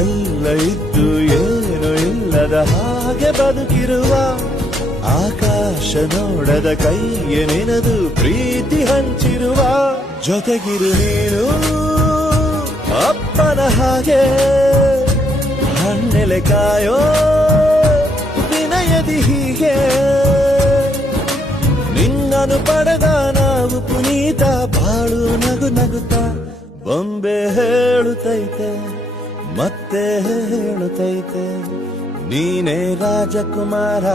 ಎಲ್ಲ ಇದ್ದು ಏನು ಇಲ್ಲದ ಹಾಗೆ ಬದುಕಿರುವ ಆಕಾಶ ನೋಡದ ಕೈಯ ನೆನೆದು ಪ್ರೀತಿ ಹಂಚಿರುವ ಜೊತೆಗಿರು ನೀನು ಅಪ್ಪನ ಹಾಗೆ ಹಣ್ಣೆಲೆ ಕಾಯೋ ವಿನಯದಿ ಹೀಗೆ ನಿನ್ನನು ಪಡೆದ ನಾವು ಪುನೀತ ಬಾಳು ನಗು ನಗುತ್ತಾ ಬೊಂಬೆ ಹೇಳುತ್ತೈತೆ ಮತ್ತೆ ಹೇಳುತ್ತೈತೆ ನೀನೇ ರಾಜಕುಮಾರ.